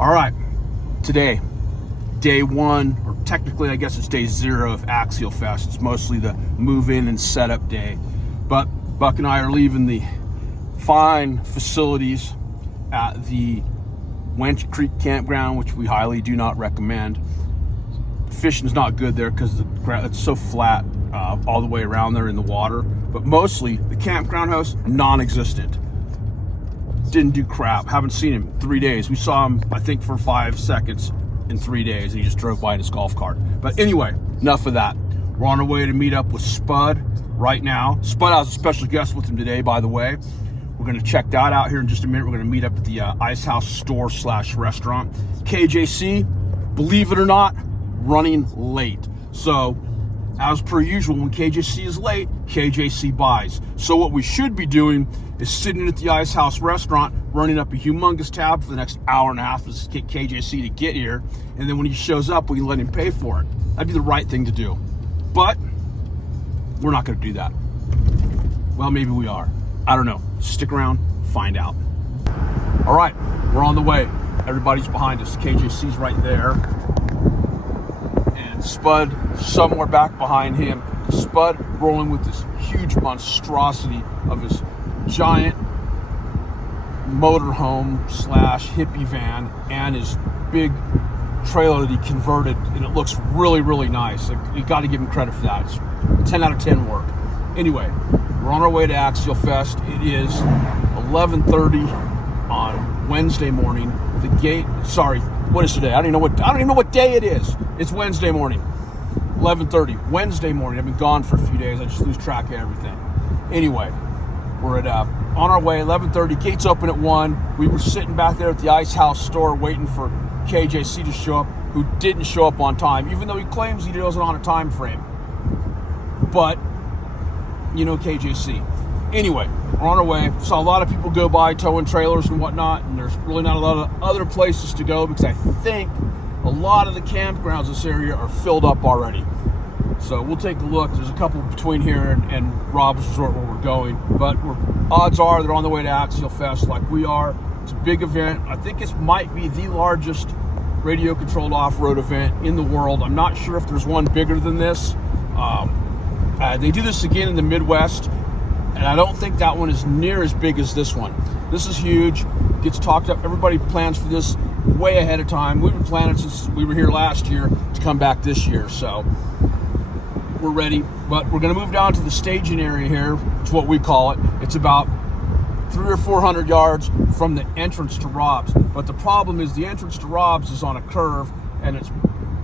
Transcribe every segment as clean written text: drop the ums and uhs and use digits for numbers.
All right, today, day one, or technically I guess it's day 0 of Axialfest. It's mostly the move-in and setup day. But Buck and I are leaving the fine facilities at the Wench Creek Campground, which we highly do not recommend. Fishing's not good there because it's so flat all the way around there in the water. But mostly, the campground host, non-existent. Didn't do crap. Haven't seen him in 3 days. We saw him, I think, for 5 seconds in 3 days. And he just drove by in his golf cart. But anyway, enough of that. We're on our way to meet up with Spud right now. Spud has a special guest with him today, by the way. We're going to check that out here in just a minute. We're going to meet up at the Ice House store/restaurant. KJC, believe it or not, running late. So, as per usual, when KJC is late, KJC buys. So what we should be doing is sitting at the Ice House restaurant, running up a humongous tab for the next hour and a half to get KJC to get here. And then when he shows up, we can let him pay for it. That'd be the right thing to do. But we're not going to do that. Well, maybe we are. I don't know. Stick around, find out. All right, we're on the way. Everybody's behind us. KJC's right there. And Spud somewhere back behind him. Spud rolling with this huge monstrosity of his giant motorhome / hippie van and his big trailer that he converted, and it looks really, really nice. You got to give him credit for that. It's 10 out of 10 work. Anyway, we're on our way to Axialfest. It is 11:30 on Wednesday morning. What is today? I don't even know what day it is. It's Wednesday morning. 11:30, Wednesday morning. I've been gone for a few days. I just lose track of everything. Anyway, we're on our way, 11:30. Gates open at 1. We were sitting back there at the Ice House store waiting for KJC to show up, who didn't show up on time, even though he claims he wasn't on a time frame. But, you know KJC. Anyway, we're on our way. Saw a lot of people go by towing trailers and whatnot, and there's really not a lot of other places to go because I think a lot of the campgrounds in this area are filled up already. So we'll take a look. There's a couple between here and Rob's Resort where we're going, but odds are they're on the way to Axialfest like we are. It's a big event. I think it might be the largest radio-controlled off-road event in the world. I'm not sure if there's one bigger than this. They do this again in the Midwest, and I don't think that one is near as big as this one. This is huge. Gets talked up. Everybody plans for this way ahead of time. We've been planning since we were here last year to come back this year, so we're ready. But we're going to move down to the staging area here. It's what we call it. It's about 300 or 400 yards from the entrance to Rob's. But the problem is the entrance to Rob's is on a curve, and it's,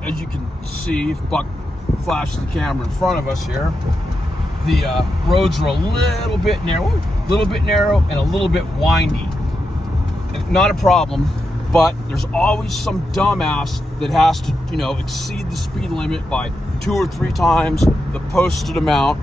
as you can see, if Buck flashes the camera in front of us here, the roads are a little bit narrow, and a little bit windy. Not a problem, but there's always some dumbass that has to, exceed the speed limit by 2 or 3 times the posted amount.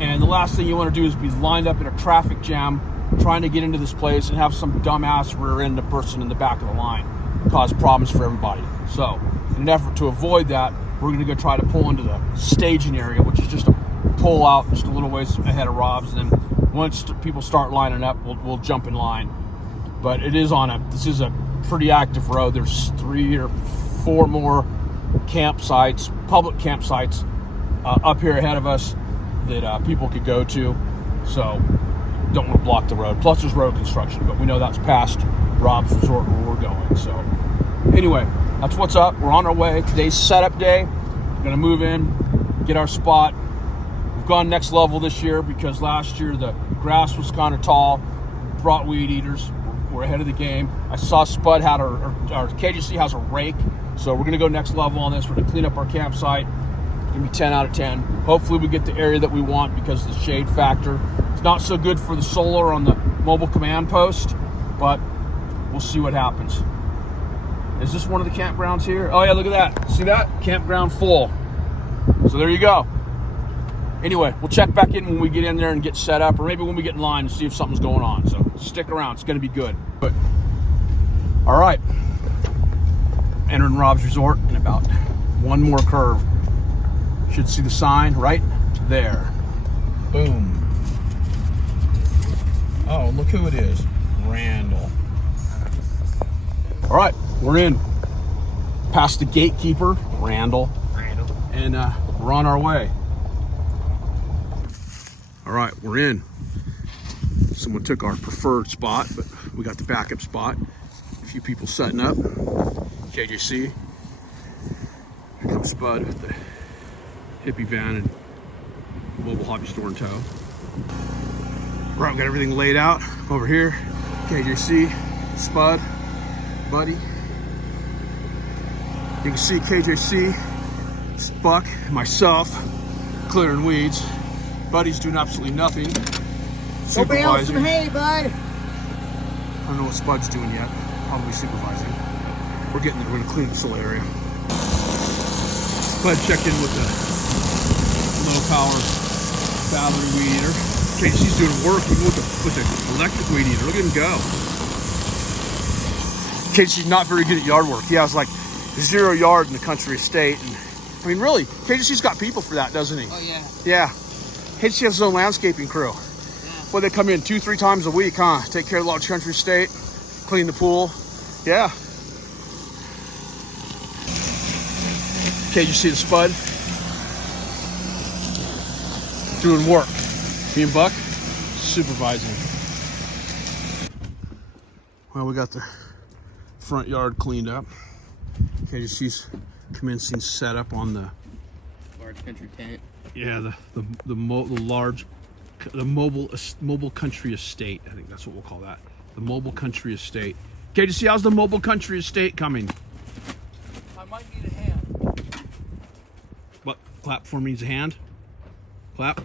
And the last thing you want to do is be lined up in a traffic jam trying to get into this place and have some dumbass rear end the person in the back of the line, cause problems for everybody. So, in an effort to avoid that, we're going to go try to pull into the staging area, which is just a pull out just a little ways ahead of Rob's. And then once people start lining up, we'll jump in line. But this is a pretty active road. There's 3 or 4 more campsites, public campsites, up here ahead of us that people could go to. So don't want to block the road. Plus there's road construction, but we know that's past Rob's Resort where we're going. So anyway, that's what's up. We're on our way. Today's setup day. We're gonna move in, get our spot. We've gone next level this year because last year the grass was kind of tall. Brought weed eaters. We're ahead of the game. I saw Spud had our KJC has a rake, so we're gonna go next level on this. We're gonna clean up our campsite. It's gonna be 10 out of 10. Hopefully we get the area that we want because of the shade factor. It's not so good for the solar on the mobile command post, but we'll see what happens. Is this one of the campgrounds here? Oh yeah, look at that. See that? Campground full. So there you go. Anyway, we'll check back in when we get in there and get set up, or maybe when we get in line and see if something's going on. So stick around. It's going to be good. All right. Entering Rob's Resort in about 1 more curve. Should see the sign right there. Boom. Oh, look who it is. Randall. All right. we're in. Past the gatekeeper, Randall. And we're on our way. All right, we're in. Someone took our preferred spot, but we got the backup spot. A few people setting up. KJC. Here comes Spud with the hippie van and mobile hobby store in tow. Right, we got everything laid out over here. KJC, Spud, Buddy. You can see KJC, Buck, and myself clearing weeds. Buddy's doing absolutely nothing. Go bale some hay, bud. I don't know what Spud's doing yet. Probably supervising. We're getting there. We're gonna clean this whole area. Spud checked in with the low power battery weed eater. KJC's doing work even with the electric weed eater. Look at him go. KJC's not very good at yard work. He has like 0 yard in the country estate. And I mean, really, KJC's got people for that, doesn't he? Oh, yeah. Yeah. KJC has his own landscaping crew. Yeah. Well, they come in 2-3 times a week, huh? Take care of the large country estate, clean the pool. Yeah. KJC and Spud doing work. Me and Buck supervising. Well, we got the front yard cleaned up. KJC's commencing setup on the large country tent. Yeah, the mobile country estate. I think that's what we'll call that. The mobile country estate. KJC, how's the mobile country estate coming? I might need a hand. What? Clap for me needs a hand. Clap.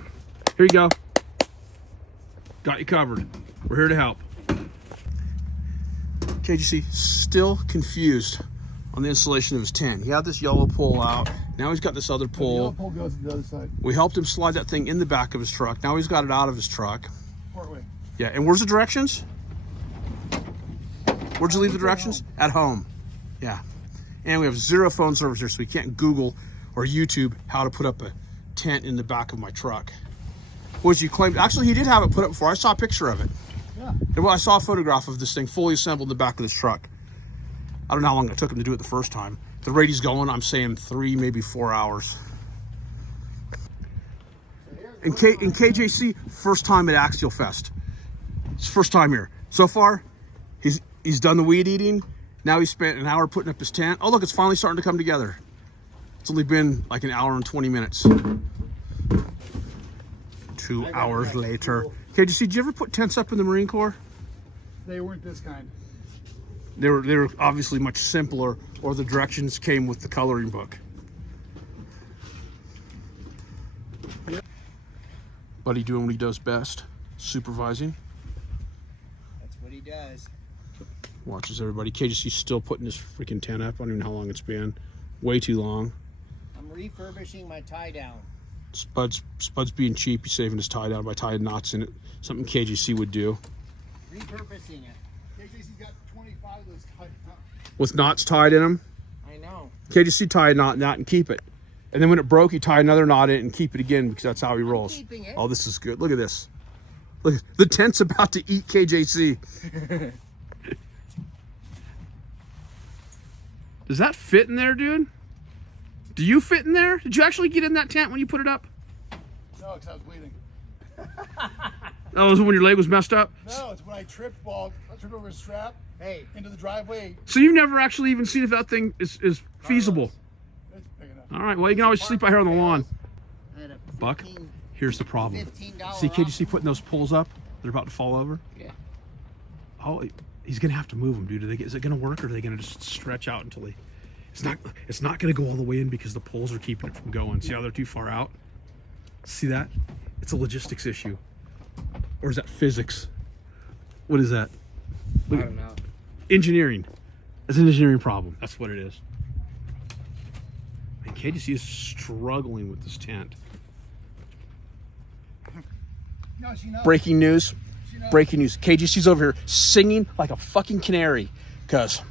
Here you go. Got you covered. We're here to help. KJC still confused on the installation of his tent. He had this yellow pole out. Now he's got this other pole. The yellow pole goes to the other side. We helped him slide that thing in the back of his truck. Now he's got it out of his truck. Part way. Yeah, and where's the directions? Where'd you leave the directions? At home. Yeah. And we have 0 phone service here, so we can't Google or YouTube how to put up a tent in the back of my truck. Which you claimed, actually he did have it put up before. I saw a picture of it. Yeah. Well, I saw a photograph of this thing fully assembled in the back of this truck. I don't know how long it took him to do it the first time. The rate he's going, I'm saying 3, maybe 4 hours. In KJC, first time at Axialfest. It's first time here. So far, he's done the weed eating. Now he's spent an hour putting up his tent. Oh look, it's finally starting to come together. It's only been like an hour and 20 minutes. 2 hours later. KJC, did you ever put tents up in the Marine Corps? They weren't this kind. They were obviously much simpler, or the directions came with the coloring book. Yep. Buddy doing what he does best, supervising. That's what he does. Watches everybody. KJC's still putting his freaking tent up. I don't even know how long it's been. Way too long. I'm refurbishing my tie down. Spud's being cheap. He's saving his tie down by tying knots in it. Something KJC would do. Repurposing it. KJC's got 25 of those tied up. With knots tied in them. I know. KJC tie a knot in that and keep it. And then when it broke, he tie another knot in it and keep it again because that's how he rolls. Keeping it. Oh, this is good. Look at this. Look, the tent's about to eat KJC. Does that fit in there, dude? Do you fit in there? Did you actually get in that tent when you put it up? No, because I was bleeding. That was when your leg was messed up? No, it's when I tripped over a strap into the driveway. So you've never actually even seen if that thing is feasible? It's big enough. All right, well, you can always sleep out here on the lawn. I had a Buck, here's the problem. $15 See KJC putting those poles up? They're about to fall over? Yeah. Oh, he's going to have to move them, dude. Is it going to work, or are they going to just stretch out until he... It's not going to go all the way in because the poles are keeping it from going. See how they're too far out? See that? It's a logistics issue. Or is that physics? What is that? I don't know. Engineering. It's an engineering problem. That's what it is. And KJC is struggling with this tent. No, she knows. Breaking news. She knows. Breaking news. KJC's over here singing like a fucking canary because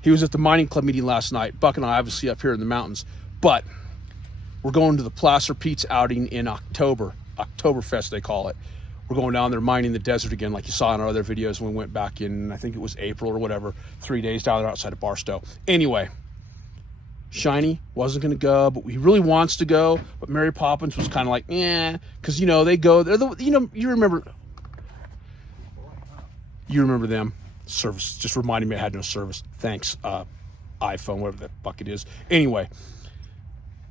he was at the mining club meeting last night. Buck and I obviously up here in the mountains, but we're going to the Placer Pete's outing in October. Oktoberfest, they call it. we're going down there mining the desert again, like you saw in our other videos when we went back in, I think it was April or whatever, 3 days down there outside of Barstow. Anyway, Shiny wasn't going to go, but he really wants to go. But Mary Poppins was kind of like, eh, because, you know, they go, they're the, you know, you remember them. Service just reminded me I had no service. Thanks, iPhone, whatever the fuck it is. Anyway,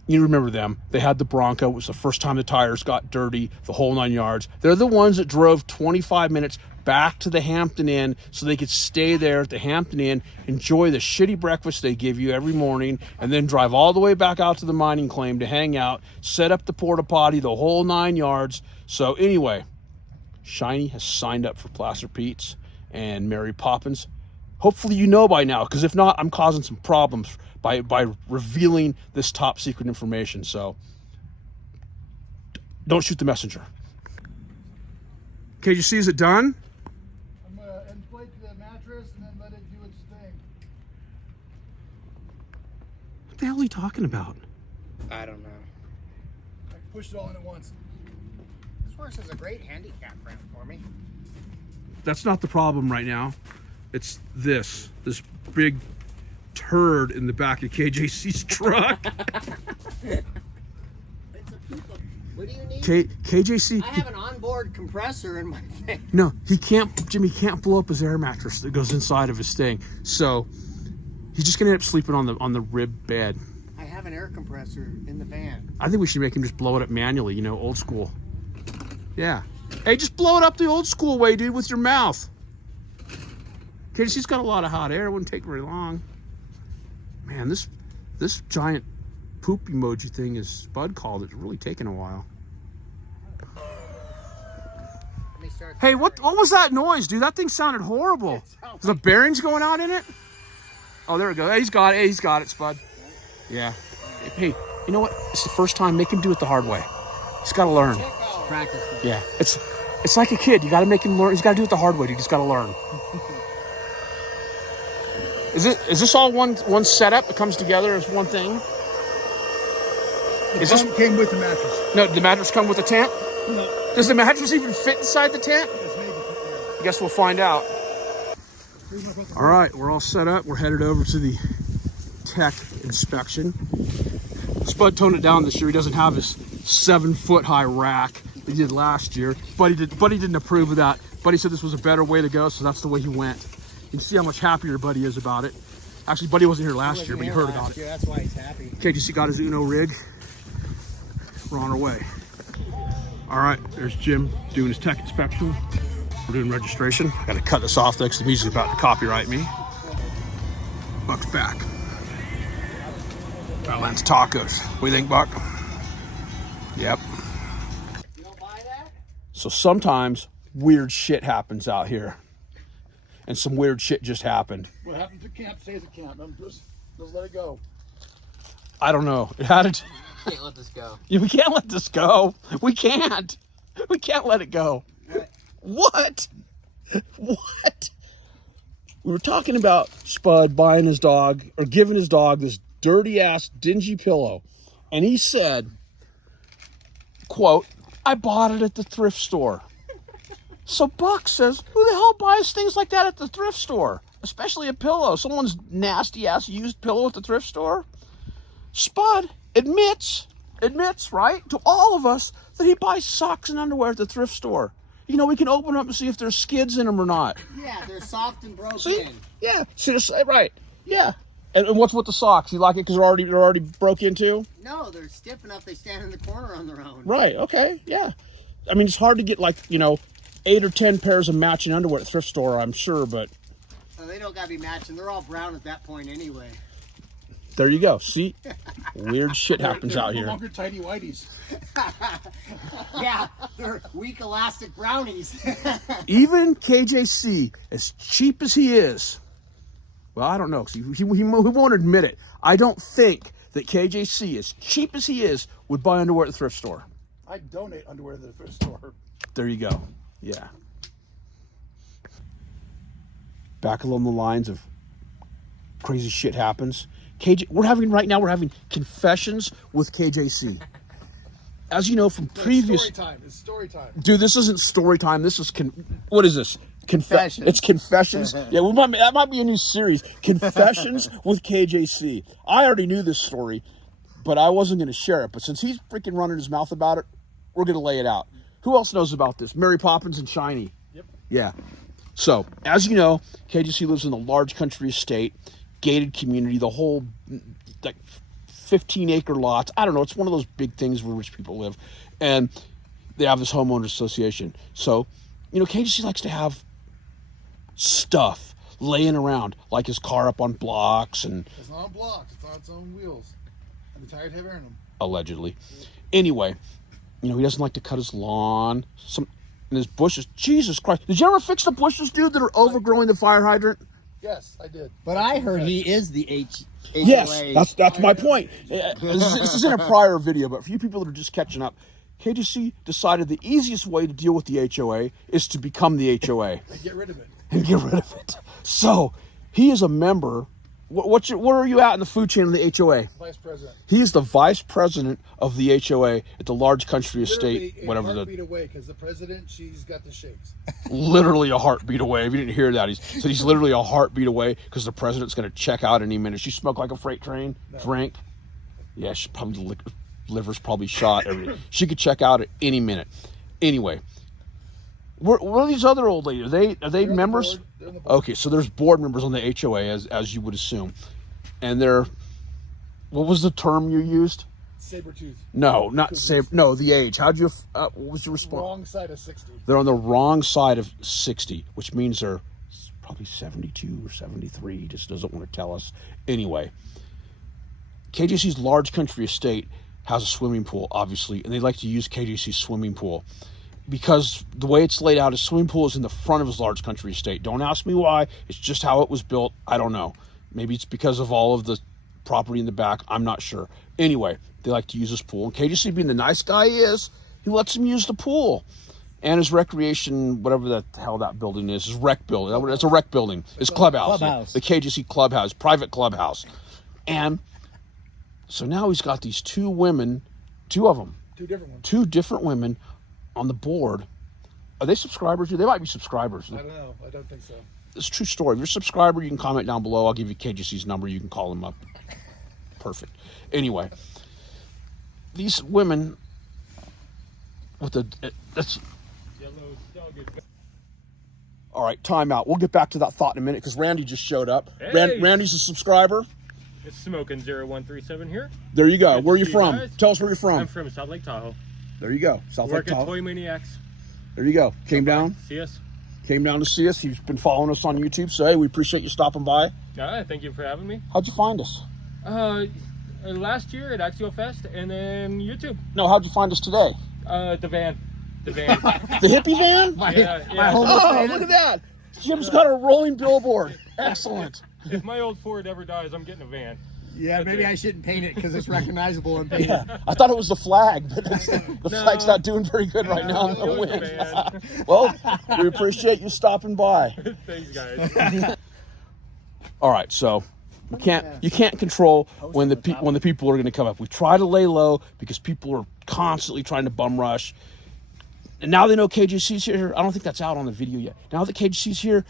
you remember them. They had the Bronco. It was the first time the tires got dirty, the whole 9 yards. They're the ones that drove 25 minutes back to the Hampton Inn so they could stay there at the Hampton Inn, enjoy the shitty breakfast they give you every morning, and then drive all the way back out to the mining claim to hang out, set up the porta potty, the whole 9 yards. So anyway, Shiny has signed up for Placer Pete's and Mary Poppins. Hopefully you know by now, because if not, I'm causing some problems by revealing this top secret information. So don't shoot the messenger. KJC, is it done? I'm going to inflate the mattress and then let it do its thing. What the hell are you talking about? I don't know. I pushed it all in at once. This horse is a great handicap ramp for me. That's not the problem right now. It's this big turd in the back of KJC's truck. It's a people. What do you need? KJC. I have an onboard compressor in my thing. No, Jimmy can't blow up his air mattress that goes inside of his thing. So he's just gonna end up sleeping on the rib bed. I have an air compressor in the van. I think we should make him just blow it up manually, you know, old school. Yeah. Hey, just blow it up the old school way, dude, with your mouth. KJC's got a lot of hot air. It wouldn't take very long. Man, this giant poop emoji thing, as Spud called it, really taking a while. Let me start. Hey, what was that noise, dude? That thing sounded horrible. Is the bearings going out in it? Oh, there we go. Hey, he's got it. Hey, he's got it, Spud. Yeah. Hey, you know what? It's the first time. Make him do it the hard way. He's got to learn. Practice. Yeah. It's like a kid. You got to make him learn. He's got to do it the hard way, dude. He's got to learn. Is this all one setup? It comes together as one thing? The tent came with the mattress. No, the mattress come with the tent? No. Does the mattress even fit inside the tent? That's maybe. I guess we'll find out. All right, we're all set up. We're headed over to the tech inspection. Spud toned it down this year. He doesn't have his 7-foot high rack that he did last year. Buddy didn't approve of that. Buddy said this was a better way to go, so that's the way he went. You can see how much happier Buddy is about it. Actually, Buddy wasn't here last year, but he heard about it. That's why he's happy. KJC got his Uno rig. We're on our way. All right, there's Jim doing his tech inspection. We're doing registration. I gotta cut this off though, because the music's about to copyright me. Buck's back. Lance Tacos. What do you think, Buck? Yep. You don't buy that? So sometimes weird shit happens out here. And some weird shit just happened. What happens at camp stays at camp. Just let it go. I don't know. How did... Can't let this go. Yeah, we can't let this go. We can't. We can't let it go. What? What? We were talking about Spud buying his dog, or giving his dog this dirty-ass, dingy pillow. And he said, quote, I bought it at the thrift store. So Buck says, who the hell buys things like that at the thrift store? Especially a pillow. Someone's nasty-ass used pillow at the thrift store? Spud admits, right, to all of us that he buys socks and underwear at the thrift store. You know, we can open up and see if there's skids in them or not. Yeah, they're soft and broken. See? Yeah. See, right. Yeah. And what's with the socks? You like it because they're already broke into? No, they're stiff enough they stand in the corner on their own. Right. Okay. Yeah. I mean, it's hard to get 8 or 10 pairs of matching underwear at the thrift store, I'm sure, but... Oh, they don't got to be matching. They're all brown at that point anyway. There you go. See? Weird shit happens out here. No longer tidy whities. Yeah, they're weak elastic brownies. Even KJC, as cheap as he is, well, I don't know. He won't admit it. I don't think that KJC, as cheap as he is, would buy underwear at the thrift store. I donate underwear to the thrift store. There you go. Yeah. Back along the lines of crazy shit happens. We're having confessions with KJC. as you know from previous... Story time. It's story time. Dude, this isn't story time. This is... What is this? Confessions. It's Confessions. Yeah, that might be a new series. Confessions with KJC. I already knew this story, but I wasn't going to share it. But since he's freaking running his mouth about it, we're going to lay it out. Who else knows about this? Mary Poppins and Shiny. Yep. Yeah. So, as you know, KJC lives in a large country estate, gated community, the whole, like, 15-acre lots. I don't know. It's one of those big things where rich people live. And they have this homeowners association. So, you know, KJC likes to have stuff laying around, like his car up on blocks and... It's not on blocks. It's on its own wheels. And the tires have air in them. Allegedly. Anyway, you know, he doesn't like to cut his lawn. And his bushes. Jesus Christ. Did you ever fix the bushes, dude, that are overgrowing the fire hydrant? Yes, I did. But I heard he is the HOA. Yes, that's my point. This is in a prior video, but for you people that are just catching up, KJC decided the easiest way to deal with the HOA is to become the HOA. And get rid of it. And get rid of it. So, he is a member. Where are you at in the food chain of the HOA? Vice president. He is the vice president of the HOA at the large country estate, whatever a the... heartbeat away, because the president, she's got the shakes. Literally a heartbeat away. If you didn't hear that, he said he's literally a heartbeat away because the president's going to check out any minute. She smoked like a freight train, drink. Yeah, she probably liver's probably shot. Everything. She could check out at any minute. Anyway, what are these other old ladies? Are they members? Okay, so there's board members on the HOA as you would assume, and they're... What was the term you used? Saber-tooth. No, not saber. No, the age. How'd you? What was your response? Wrong side of 60. They're on the wrong side of 60, which means they're probably 72 or 73. He just doesn't want to tell us. Anyway, KJC's large country estate has a swimming pool, obviously, and they like to use KJC's swimming pool because the way it's laid out, his swimming pool is in the front of his large country estate. Don't ask me why. It's just how it was built. I don't know. Maybe it's because of all of the property in the back. I'm not sure. Anyway, they like to use this pool. And KJC, being the nice guy he is, he lets him use the pool. And his recreation, whatever the hell that building is, his rec building. It's a rec building. It's clubhouse. The KJC clubhouse, private clubhouse. And so now he's got these two women, two of them. Two different women on the board. Are they subscribers? They might be subscribers. I don't know. I don't think so. It's a true story. If you're a subscriber, you can comment down below. I'll give you KJC's number. You can call him up. Perfect. Anyway, these women with the... All right, time out. We'll get back to that thought in a minute because Randy just showed up. Hey. Randy's a subscriber. It's Smoking 0137 here. There you go. Good Where are to you see from? you guys. Tell us where you're from. I'm from South Lake Tahoe. There you go. South Lake Work at Tahoe. Toy Maniacs. There you go. Came down. See us. Came down to see us. He's been following us on YouTube. So, hey, we appreciate you stopping by. Thank you for having me. How'd you find us? last year at Axialfest, and then YouTube. No, how'd you find us today? The van. The hippie van? My homeless van. Look at that. Jim's got a rolling billboard. Excellent. If my old Ford ever dies, I'm getting a van. Yeah, That's maybe it. I shouldn't paint it because it's recognizable and painted. Yeah, I thought it was the flag, but the flag's not doing very good right now in the It was wind. the van. Well, we appreciate you stopping by. Thanks, guys. All right, so you can't control when the people are going to come up. We try to lay low because people are constantly trying to bum rush. And now they know KJC's here. I don't think that's out on the video yet. Now that KJC's here,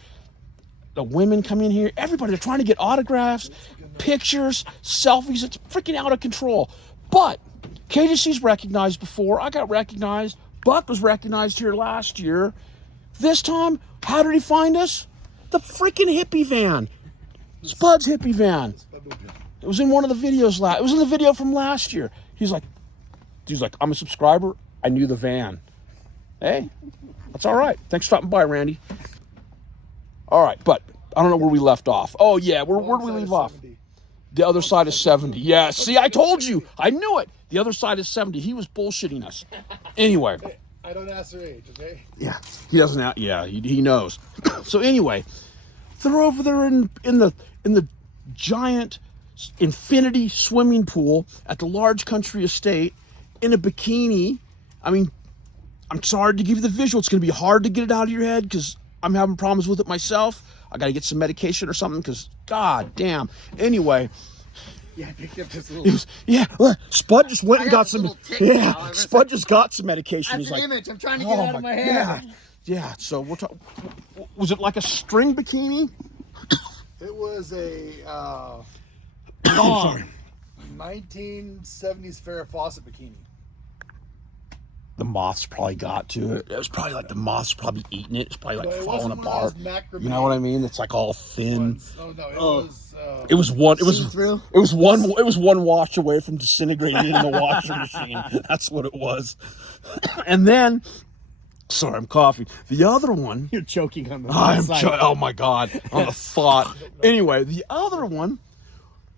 the women come in here. Everybody, they're trying to get autographs, pictures, selfies. It's freaking out of control. But KJC's recognized before. I got recognized. Buck was recognized here last year. This time, how did he find us? The freaking hippie van. Spud's hippie van. It was in one of the videos. It was in the video from last year. He's like, I'm a subscriber. I knew the van. Hey, that's all right. Thanks for stopping by, Randy. All right, but I don't know where we left off. Oh, yeah, where did we leave off? The other side is 70. Yeah, see, I told you. I knew it. The other side is 70. He was bullshitting us. Anyway. Hey, I don't ask their age, okay? Yeah, he doesn't. Yeah, he knows. So anyway, they're over there in the giant infinity swimming pool at the large country estate in a bikini. I mean, I'm sorry to give you the visual. It's going to be hard to get it out of your head because I'm having problems with it myself. I got to get some medication or something because, god damn. Anyway, Yeah, I picked up this He little. was, yeah, look, Spud just went I and got got this some. little tick Yeah, now. Ever Spud since- just got some medication. That's He's an like, image. I'm trying to get it out of my head. yeah, yeah. So we're talking. Was it like a string bikini? It was a Sorry. 1970s Farrah Fawcett bikini. The moths probably got to it. It was probably like the moths probably eating it. It's probably like No, it falling wasn't one apart. of those macrame You know what I mean? It's like all thin. ones. Oh no, it was. It was one. It was. See-through? It was one. It was one wash away from disintegrating in the washing machine. That's what it was. And then, sorry, I'm coughing. The other one. You're choking on the Oh my god, on the thought. Anyway, the other one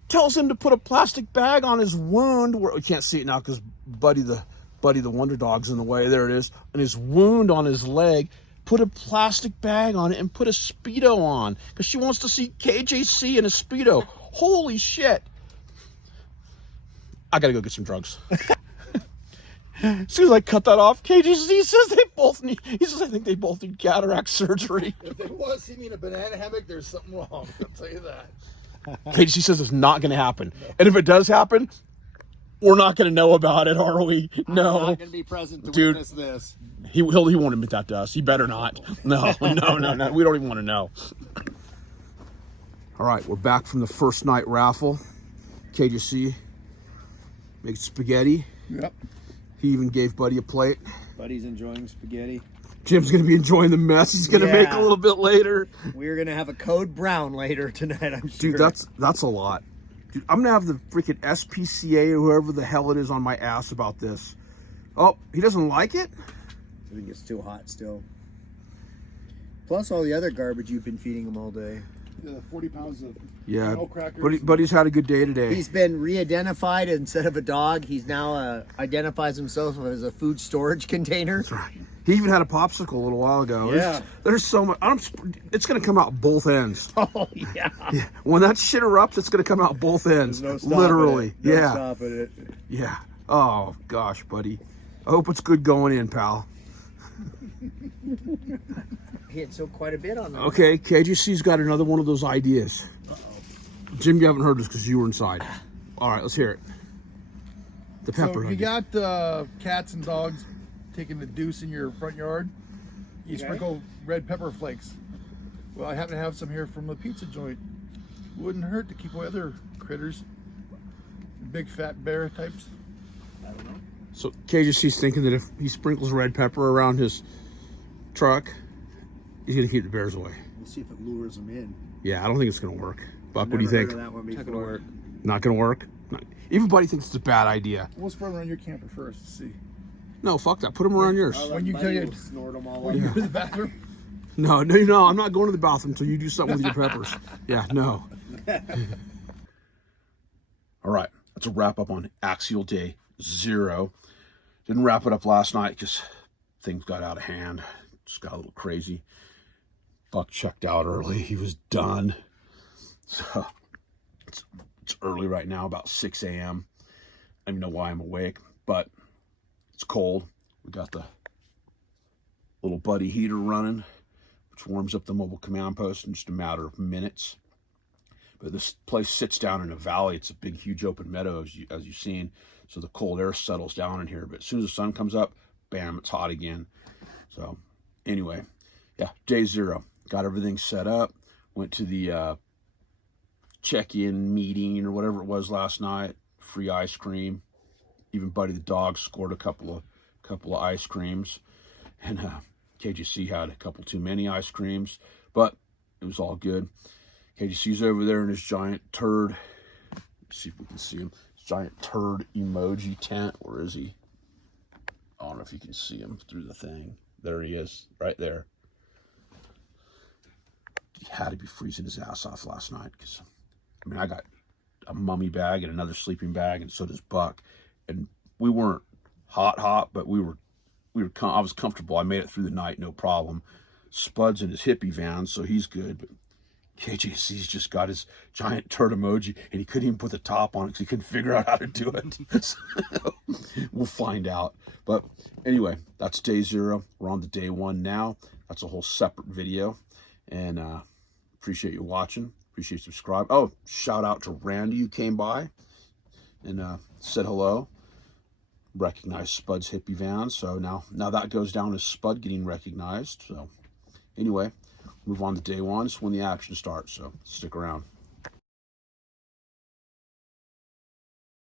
tells him to put a plastic bag on his wound. Where we can't see it now because Buddy the Wonder Dog's in the way. There it is, and his wound on his leg. Put a plastic bag on it and put a Speedo on because she wants to see KJC in a Speedo. Holy shit! I gotta go get some drugs. As soon as I cut that off, KJC says they both need. He says I think they both need cataract surgery. If they want to see me in a banana hammock, there's something wrong. I'll tell you that. KJC says it's not going to happen, and if it does happen, we're not going to know about it, are we? I'm No, not going to be present to Dude. witness this. he won't admit that to us. He better not. No. We don't even want to know. All right, we're back from the first night raffle. KJC makes spaghetti. Yep. He even gave Buddy a plate. Buddy's enjoying spaghetti. Jim's going to be enjoying the mess he's going to make a little bit later. We're going to have a code brown later tonight, I'm sure. Dude, that's a lot. Dude, I'm going to have the freaking SPCA or whoever the hell it is on my ass about this. Oh, he doesn't like it? I think it's too hot still. Plus all the other garbage you've been feeding him all day. 40 pounds of Yeah, oil crackers. Buddy's had a good day today. He's been re-identified instead of a dog. He's now identifies himself as a food storage container. That's right. He even had a popsicle a little while ago. Yeah. There's so much. It's going to come out both ends. Oh, yeah. Yeah. When that shit erupts, it's going to come out both ends. There's no stopping Literally. it. No Yeah. stopping it. Yeah. Oh, gosh, buddy. I hope it's good going in, pal. He had so quite a bit on that. Okay, KJC's got another one of those ideas. Jim, you haven't heard this because you were inside. All right, let's hear it. The So pepper. if you got cats and dogs taking the deuce in your front yard, you sprinkle red pepper flakes. Well, I happen to have some here from the pizza joint. Wouldn't hurt to keep away other critters. Big fat bear types. So KJC's thinking that if he sprinkles red pepper around his truck, he's going to keep the bears away. We'll see if it lures him in. Yeah, I don't think it's going to work. Buck, what do you think? That one before. Not going to work? Everybody thinks it's a bad idea. We'll spread them around your camper first to see. No, fuck that. Put them around yours. When you tell you snort them all when you go to the bathroom, No, I'm not going to the bathroom until you do something with your peppers. Yeah, no. All right, that's a wrap up on Axial Day 0. Didn't wrap it up last night because things got out of hand. Just got a little crazy. Buck checked out early. He was done. So it's early right now, about 6 a.m. I don't even know why I'm awake, but it's cold. We got the little Buddy heater running, which warms up the mobile command post in just a matter of minutes. But this place sits down in a valley. It's a big, huge open meadow, as you've seen. So the cold air settles down in here. But as soon as the sun comes up, bam, it's hot again. So anyway, yeah, day 0. Got everything set up. Went to the check-in meeting or whatever it was last night. Free ice cream. Even Buddy the dog scored a couple of ice creams. And KJC had a couple too many ice creams. But it was all good. KJC's over there in his giant turd. Let's see if we can see him. His giant turd emoji tent. Where is he? I don't know if you can see him through the thing. There he is, right there. He had to be freezing his ass off last night because, I mean, I got a mummy bag and another sleeping bag, and so does Buck. And we weren't hot, but I was comfortable. I made it through the night, no problem. Spud's in his hippie van, so he's good. But KJC's just got his giant turd emoji, and he couldn't even put the top on it because he couldn't figure out how to do it. So, we'll find out. But anyway, that's day 0. We're on to day 1 now. That's a whole separate video. And appreciate you watching. Appreciate you subscribe. Oh, shout out to Randy who came by and said hello. Recognized Spud's hippie van. So now that goes down as Spud getting recognized. So anyway, move on to day one. It's when the action starts. So stick around.